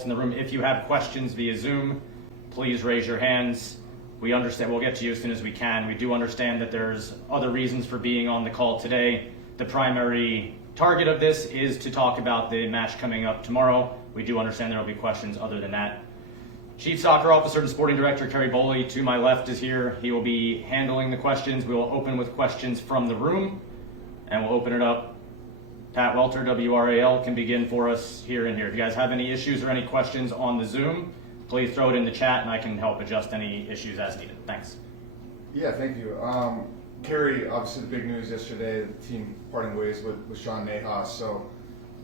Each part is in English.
in the room. If you have questions via Zoom, please raise your hands. We understand, we'll get to you as soon as we can. We do understand that there's other reasons for being on the call today. The primary target of this is to talk about the match coming up tomorrow. We do understand there will be questions other than that. Chief Soccer Officer and Sporting Director Kerry Boley, to my left, is here. He will be handling the questions. We will open with questions from the room, and we'll open it up. Pat Welter, WRAL, can begin for us here and here. If you guys have any issues or any questions on the Zoom, please throw it in the chat and I can help adjust any issues as needed. Thanks. Yeah, thank you. Kerry, obviously the big news yesterday, the team parting ways with Sean Nahas. So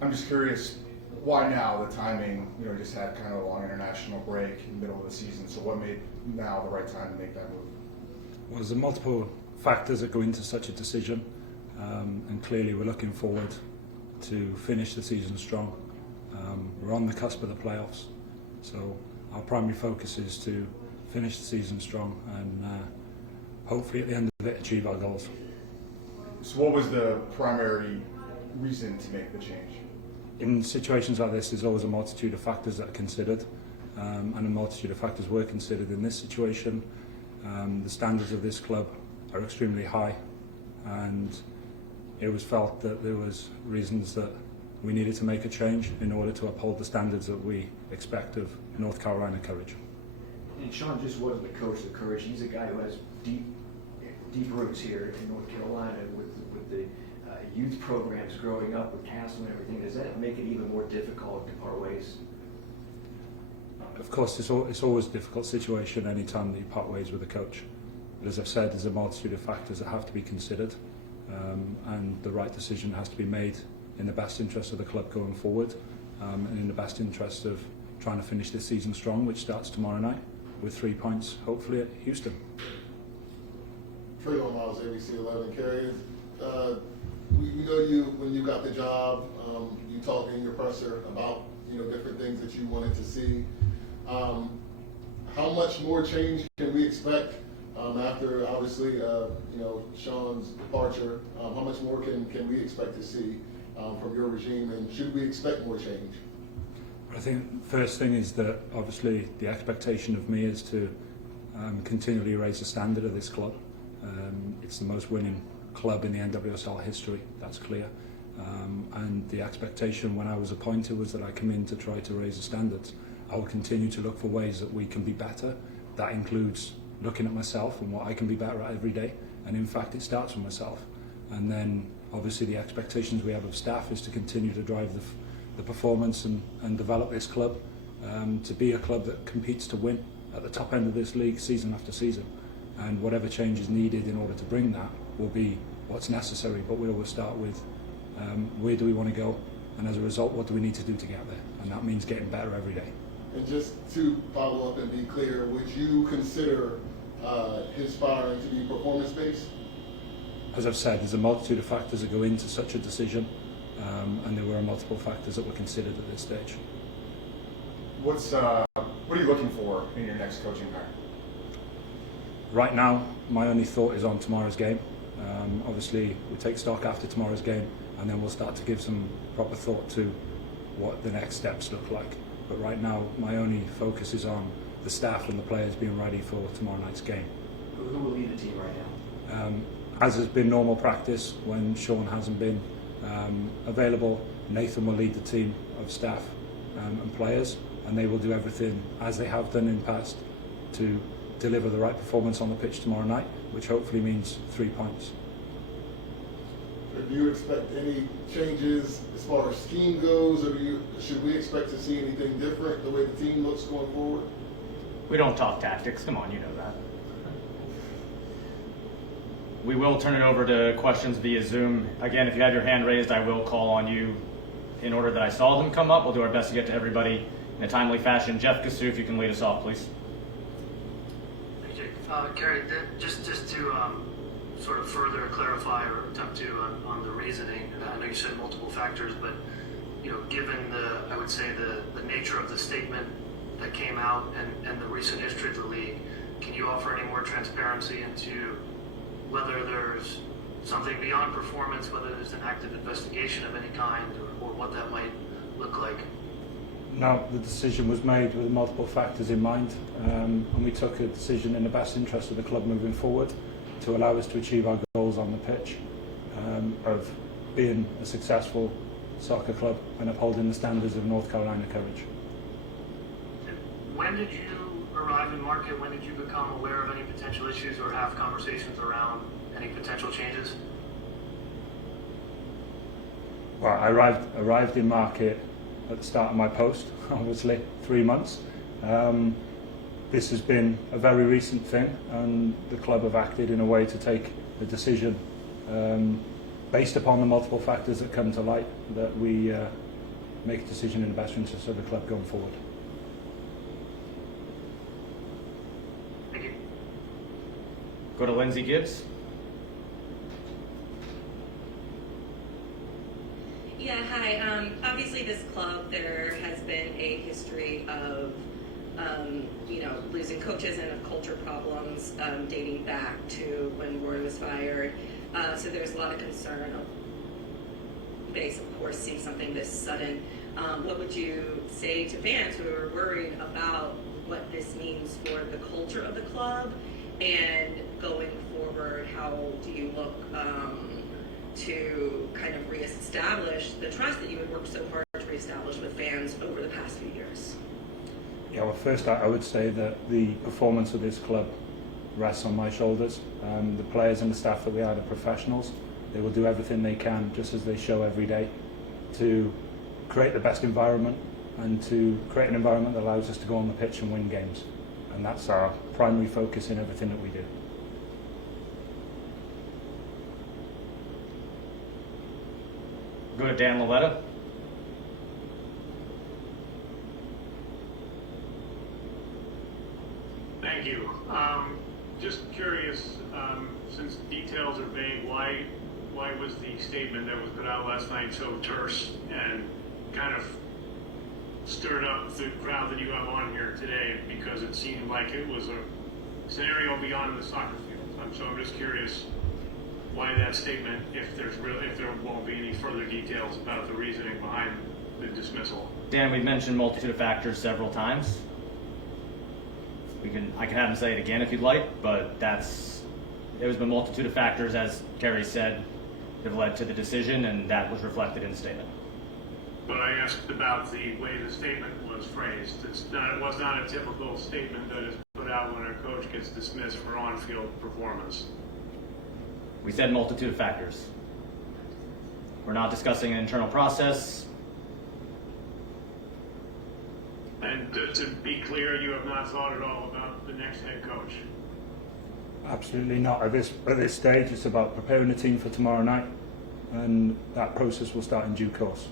I'm just curious, why now, the timing? You know, just had kind of a long international break in the middle of the season. So what made now the right time to make that move? Well, there's multiple factors that go into such a decision. And clearly we're looking forward to finish the season strong. We're on the cusp of the playoffs, so our primary focus is to finish the season strong and hopefully at the end of it achieve our goals. So what was the primary reason to make the change? In situations like this, there's always a multitude of factors that are considered, and a multitude of factors were considered in this situation. The standards of this club are extremely high, and it was felt that there was reasons that we needed to make a change in order to uphold the standards that we expect of North Carolina Courage. And Sean just wasn't the coach of Courage. He's a guy who has deep roots here in North Carolina with the youth programs growing up with Castle and everything. Does that make it even more difficult to part ways? Of course, it's always a difficult situation any time that you part ways with a coach. But as I've said, there's a multitude of factors that have to be considered. And the right decision has to be made in the best interest of the club going forward, and in the best interest of trying to finish this season strong, which starts tomorrow night with 3 points, hopefully at Houston. Sean Nahas, ABC 11. Kerry, we know you when you got the job. You talked in your presser about different things that you wanted to see. How much more change can we expect? After obviously Sean's departure, how much more can we expect to see from your regime, and should we expect more change? I think the first thing is that obviously the expectation of me is to continually raise the standard of this club. It's the most winning club in the NWSL history, that's clear. And the expectation when I was appointed was that I come in to try to raise the standards. I will continue to look for ways that we can be better. That includes looking at myself and what I can be better at every day, and in fact it starts with myself. And then obviously the expectations we have of staff is to continue to drive the performance and develop this club to be a club that competes to win at the top end of this league season after season. And whatever change is needed in order to bring that will be what's necessary, but we always start with where do we want to go, and as a result what do we need to do to get there, and that means getting better every day. And just to follow up and be clear, would you consider his firing to be performance-based? As I've said, there's a multitude of factors that go into such a decision, and there were multiple factors that were considered at this stage. What are you looking for in your next coaching hire? Right now, my only thought is on tomorrow's game. Obviously, we take stock after tomorrow's game, and then we'll start to give some proper thought to what the next steps look like. But right now, my only focus is on the staff and the players being ready for tomorrow night's game. Who will lead the team right now? As has been normal practice, when Sean hasn't been available, Nathan will lead the team of staff and players, and they will do everything as they have done in the past to deliver the right performance on the pitch tomorrow night, which hopefully means 3 points. Do you expect any changes as far as scheme goes, or should we expect to see anything different the way the team looks going forward? We don't talk tactics, come on, you know that. We will turn it over to questions via Zoom. Again, if you have your hand raised, I will call on you in order that I saw them come up. We'll do our best to get to everybody in a timely fashion. Jeff Kasu, if you can lead us off, please. Thank you. Kerry, just to sort of further clarify or attempt to on the reasoning, and I know you said multiple factors, but given I would say the nature of the statement that came out and the recent history of the league, can you offer any more transparency into whether there's something beyond performance, whether there's an active investigation of any kind, or what that might look like? No, the decision was made with multiple factors in mind, and we took a decision in the best interest of the club moving forward to allow us to achieve our goals on the pitch of being a successful soccer club and upholding the standards of North Carolina courage. When did you arrive in market? When did you become aware of any potential issues or have conversations around any potential changes? Well, I arrived in market at the start of my post, obviously, 3 months. This has been a very recent thing, and the club have acted in a way to take a decision based upon the multiple factors that come to light, that we make a decision in the best interest of the club going forward. Thank you. Go to Lindsay Gibbs. Yeah, hi. Obviously, this club, there has been a history of, losing coaches and of culture problems dating back to when Roy was fired. So there's a lot of concern of base, of course, seeing something this sudden. What would you say to fans who are worried about what this means for the culture of the club, and going forward, how do you look to kind of reestablish the trust that you had worked so hard to reestablish with fans over the past few years? Yeah, well, first I would say that the performance of this club rests on my shoulders. The players and the staff that we are, the professionals, they will do everything they can, just as they show every day, to create the best environment and to create an environment that allows us to go on the pitch and win games. And that's our primary focus in everything that we do. Go to Dan Loletta. Thank you. Just curious, since details are vague, why was the statement that was put out last night so terse and kind of stirred up the crowd that you have on here today? Because it seemed like it was a scenario beyond the soccer field. So I'm just curious why that statement, if there won't be any further details about the reasoning behind the dismissal. Dan, we've mentioned multitude of factors several times. I can have him say it again if you'd like, but it was a multitude of factors, as Kerry said, that have led to the decision, and that was reflected in the statement. But I asked about the way the statement was phrased. It was not a typical statement that is put out when a coach gets dismissed for on-field performance. We said multitude of factors. We're not discussing an internal process. And to be clear, you have not thought at all about the next head coach? Absolutely not. At this stage, it's about preparing the team for tomorrow night, and that process will start in due course.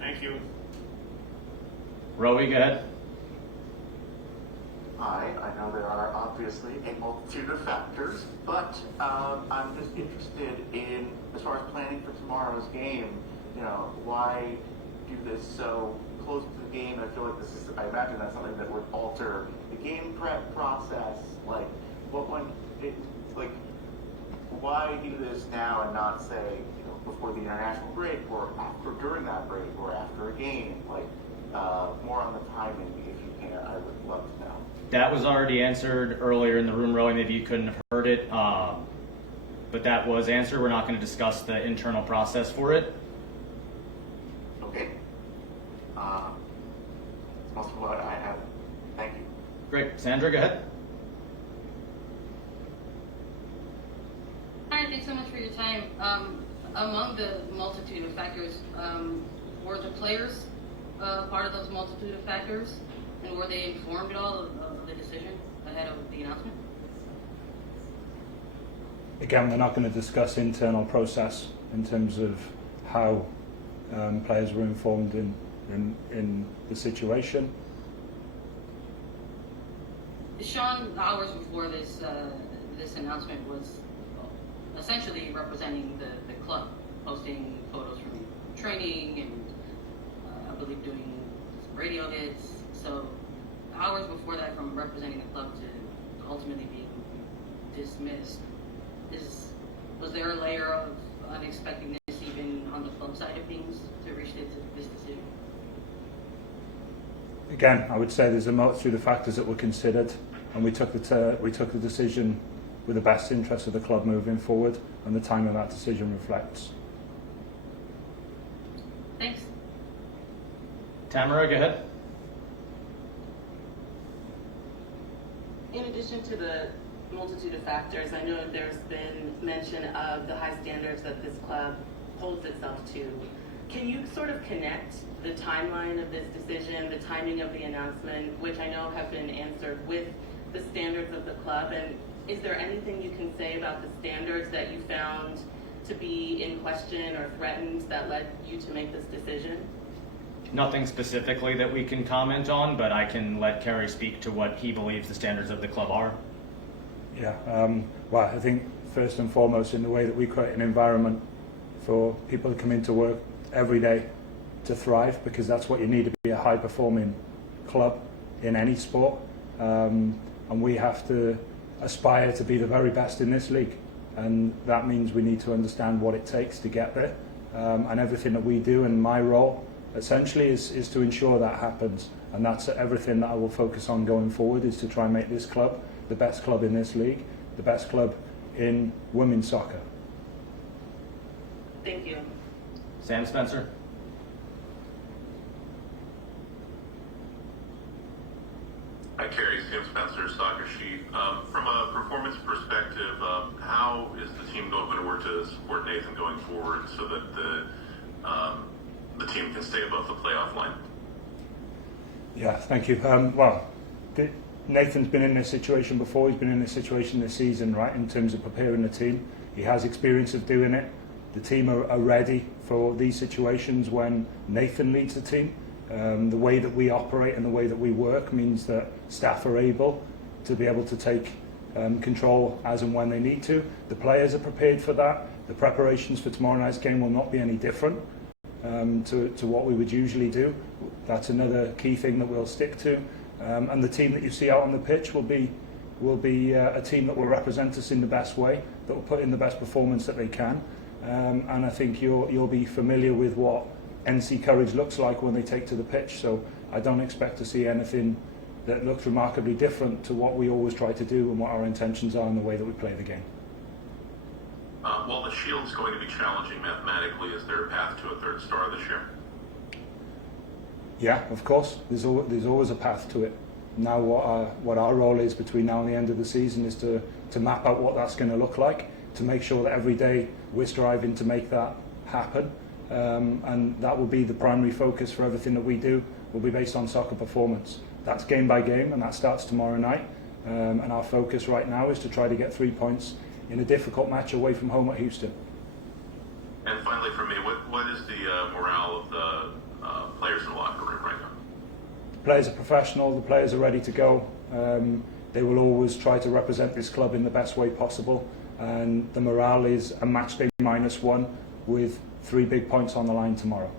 Thank you. Rowie, go ahead. Hi, I know there are obviously a multitude of factors, but I'm just interested in, as far as planning for tomorrow's game, why do this so close to the game? I feel like I imagine that's something that would alter the game prep process. Why do this now and not say, before the international break, or during that break, or after a game? More on the timing, if you can, I would love to know. That was already answered earlier in the room, Rowie. Maybe you couldn't have heard it, but that was answered. We're not going to discuss the internal process for it. Okay. That's most of what I have. Thank you. Great. Sandra, go ahead. Hi, thanks so much for your time. Among the multitude of factors, were the players part of those multitude of factors? And were they informed at all of the decision ahead of the announcement? Again, we're not going to discuss internal process in terms of how players were informed in the situation. Sean, hours before this announcement, was essentially representing the club, posting photos from training and I believe doing radio hits. So hours before that, from representing the club to ultimately being dismissed, was there a layer of unexpectedness even on the club side of things to reach this decision? Again, I would say there's a multitude of factors that were considered, and we took the decision with the best interest of the club moving forward, and the time of that decision reflects. Thanks. Tamara, go ahead. In addition to the multitude of factors, I know there's been mention of the high standards that this club holds itself to. Can you sort of connect the timeline of this decision, the timing of the announcement, which I know have been answered, with the standards of the club? And is there anything you can say about the standards that you found to be in question or threatened that led you to make this decision? Nothing specifically that we can comment on, but I can let Kerry speak to what he believes the standards of the club are. Yeah, well, I think first and foremost in the way that we create an environment for people to come into work every day to thrive, because that's what you need to be a high-performing club in any sport, and we have to aspire to be the very best in this league, and that means we need to understand what it takes to get there, and everything that we do, and my role essentially is to ensure that happens, and that's everything that I will focus on going forward, is to try and make this club the best club in this league, the best club in women's soccer. Thank you. Sam Spencer. Hi, Kerry. Sam Spencer, Soccer Sheet. From a performance perspective, how is the team going to work to support Nathan going forward so that the team can stay above the playoff line? Yeah, thank you. Well, Nathan's been in this situation before. He's been in this situation this season, right, in terms of preparing the team. He has experience of doing it. The team are ready for these situations when Nathan leads the team. The way that we operate and the way that we work means that staff are able to be able to take control as and when they need to. The players are prepared for that. The preparations for tomorrow night's game will not be any different to what we would usually do. That's another key thing that we'll stick to. And the team that you see out on the pitch will be a team that will represent us in the best way, that will put in the best performance that they can. And I think you'll be familiar with what NC Courage looks like when they take to the pitch. So I don't expect to see anything that looks remarkably different to what we always try to do and what our intentions are in the way that we play the game. While the Shield's going to be challenging mathematically, is there a path to a third star this year? Yeah, of course. There's always a path to it. Now what our role is between now and the end of the season is to map out what that's going to look like, to make sure that every day we're striving to make that happen. And that will be the primary focus for everything that we do, will be based on soccer performance. That's game by game, and that starts tomorrow night. And our focus right now is to try to get 3 points in a difficult match away from home at Houston. And finally for me, what is the morale of the players in the locker room right now? The players are professional, the players are ready to go. They will always try to represent this club in the best way possible, and the morale is a match day -1 with 3 big points on the line tomorrow.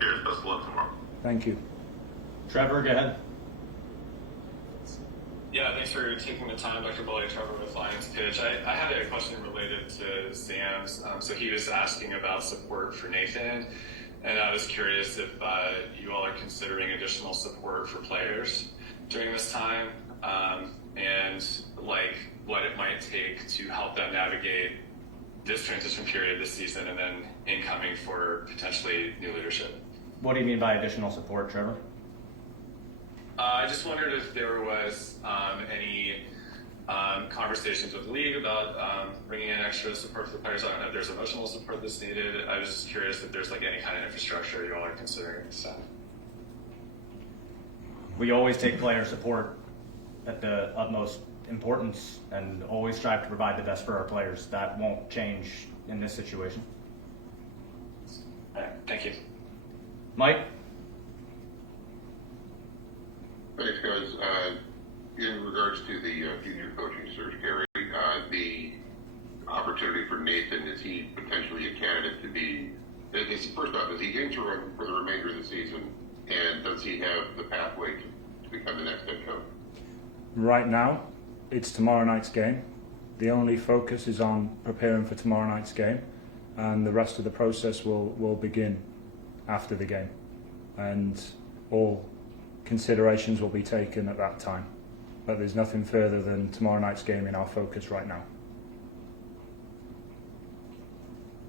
Cheers, best of luck tomorrow. Thank you. Trevor, go ahead. Yeah, thanks for taking the time, Dr. Bully. Trevor with Lions Pitch. I had a question related to Sam's. So he was asking about support for Nathan, and I was curious if you all are considering additional support for players during this time, and like what it might take to help them navigate this transition period this season and then incoming for potentially new leadership. What do you mean by additional support, Trevor? I just wondered if there was any conversations with the league about bringing in extra support for the players. I don't know if there's emotional support that's needed. I was just curious if there's like any kind of infrastructure you all are considering at this time. We always take player support at the utmost importance and always strive to provide the best for our players. That won't change in this situation. All right, thank you. Mike? Thanks, guys. In regards to the future coaching search, Gary, the opportunity for Nathan, is he potentially a candidate to be, first off, is he interim for the remainder of the season, and does he have the pathway to become the next head coach? Right now, it's tomorrow night's game. The only focus is on preparing for tomorrow night's game, and the rest of the process will begin after the game. And all considerations will be taken at that time. But there's nothing further than tomorrow night's game in our focus right now.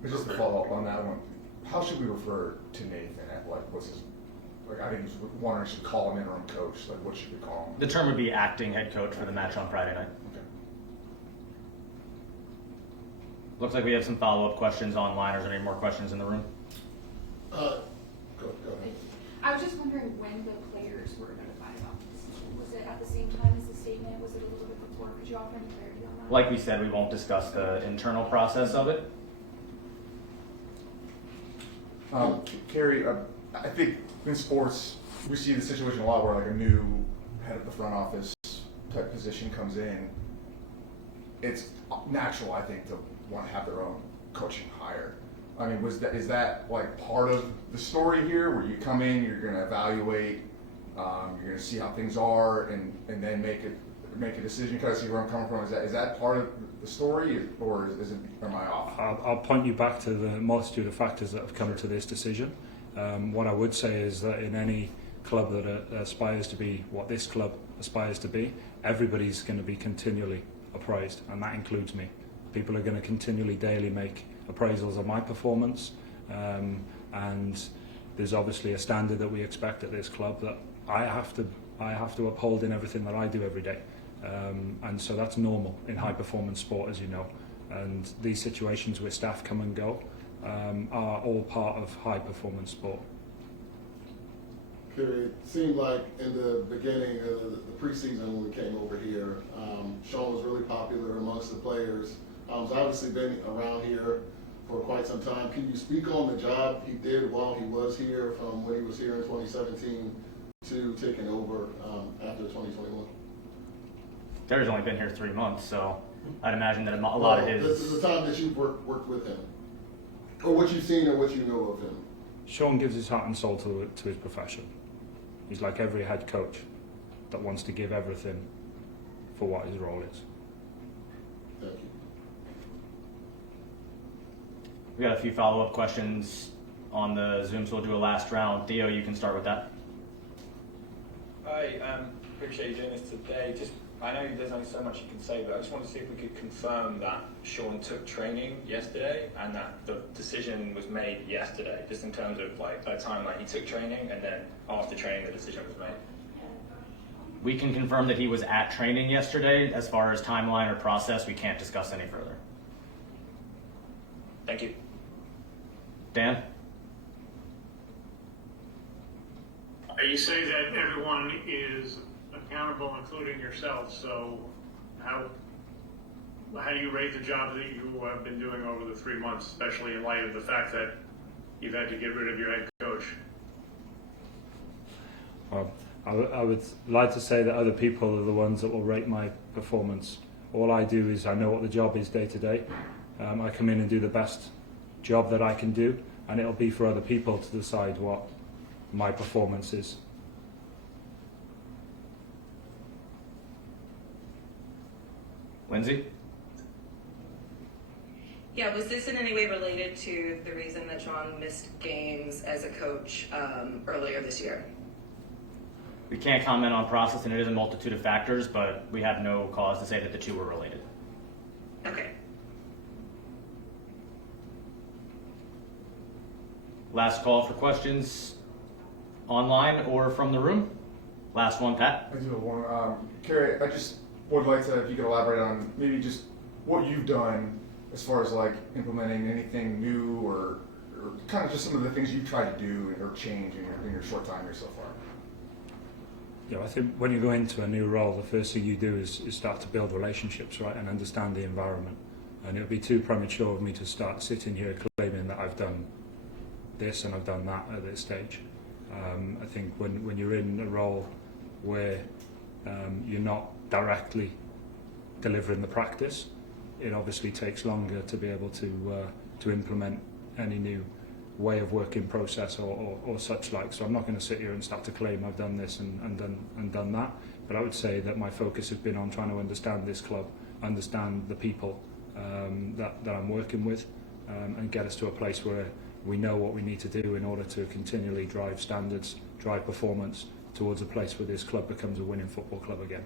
But just to follow up on that one, how should we refer to Nathan? Like, what's his? Like, I think he's wondering, should call him interim coach. Like, what should we call him? The term would be acting head coach for the match on Friday night. Okay. Looks like we have some follow-up questions online. Is there any more questions in the room? Go ahead. I was just wondering when the players were notified about this. Was it at the same time as the statement? Was it a little bit before? Could you offer any clarity on that? Like we said, we won't discuss the internal process of it. Kerry, I think in sports we see the situation a lot where like a new head of the front office type position comes in. It's natural, I think, to want to have their own coaching hire. I mean, is that like part of the story here, where you come in, you're going to evaluate, you're going to see how things are, and then make a decision? Kind of see where I'm coming from. Is that part of the story, or is it? Am I off? I'll point you back to the multitude of factors that have come to this decision. What I would say is that in any club that aspires to be what this club aspires to be, everybody's going to be continually appraised, and that includes me. People are going to continually, daily make appraisals of my performance, and there's obviously a standard that we expect at this club that I have to uphold in everything that I do every day, and so that's normal in high performance sport, as you know. And these situations where staff come and go are all part of high performance sport. Kerry, it seemed like in the beginning of the preseason when we came over here, Sean was really popular amongst the players. He's obviously been around here for quite some time. Can you speak on the job he did while he was here, from when he was here in 2017 to taking over after 2021? Terry's only been here 3 months, so I'd imagine that a lot of his... This is the time that you've worked with him, or what you've seen or what you know of him. Sean gives his heart and soul to his profession. He's like every head coach that wants to give everything for what his role is. Thank you. We got a few follow-up questions on the Zoom, so we'll do a last round. Theo, you can start with that. Hi, appreciate you doing this today. I know there's only so much you can say, but I just want to see if we could confirm that Sean took training yesterday and that the decision was made yesterday, just in terms of like a timeline. He took training and then after training the decision was made. We can confirm that he was at training yesterday. As far as timeline or process, we can't discuss any further. Thank you. Dan? You say that everyone is accountable, including yourself, so how do you rate the job that you have been doing over the 3 months, especially in light of the fact that you've had to get rid of your head coach? Well, I would like to say that other people are the ones that will rate my performance. All I do is I know what the job is day to day. I come in and do the best job that I can do, and it'll be for other people to decide what my performance is. Lindsay? Yeah, was this in any way related to the reason that Sean missed games as a coach earlier this year? We can't comment on process, and it is a multitude of factors, but we have no cause to say that the two were related. Okay. Last call for questions online or from the room. Last one, Pat. I do have one. Kerry, I just would like to, if you could elaborate on maybe just what you've done as far as like implementing anything new or kind of just some of the things you've tried to do or change in your short time here so far. Yeah, I think when you go into a new role, the first thing you do is start to build relationships, right, and understand the environment. And it would be too premature of me to start sitting here claiming that I've done this and I've done that at this stage. I think when you're in a role where you're not directly delivering the practice, it obviously takes longer to be able to implement any new way of working process or such like. So I'm not going to sit here and start to claim I've done this and done that, but I would say that my focus has been on trying to understand this club, understand the people that I'm working with, and get us to a place where we know what we need to do in order to continually drive standards, drive performance, towards a place where this club becomes a winning football club again.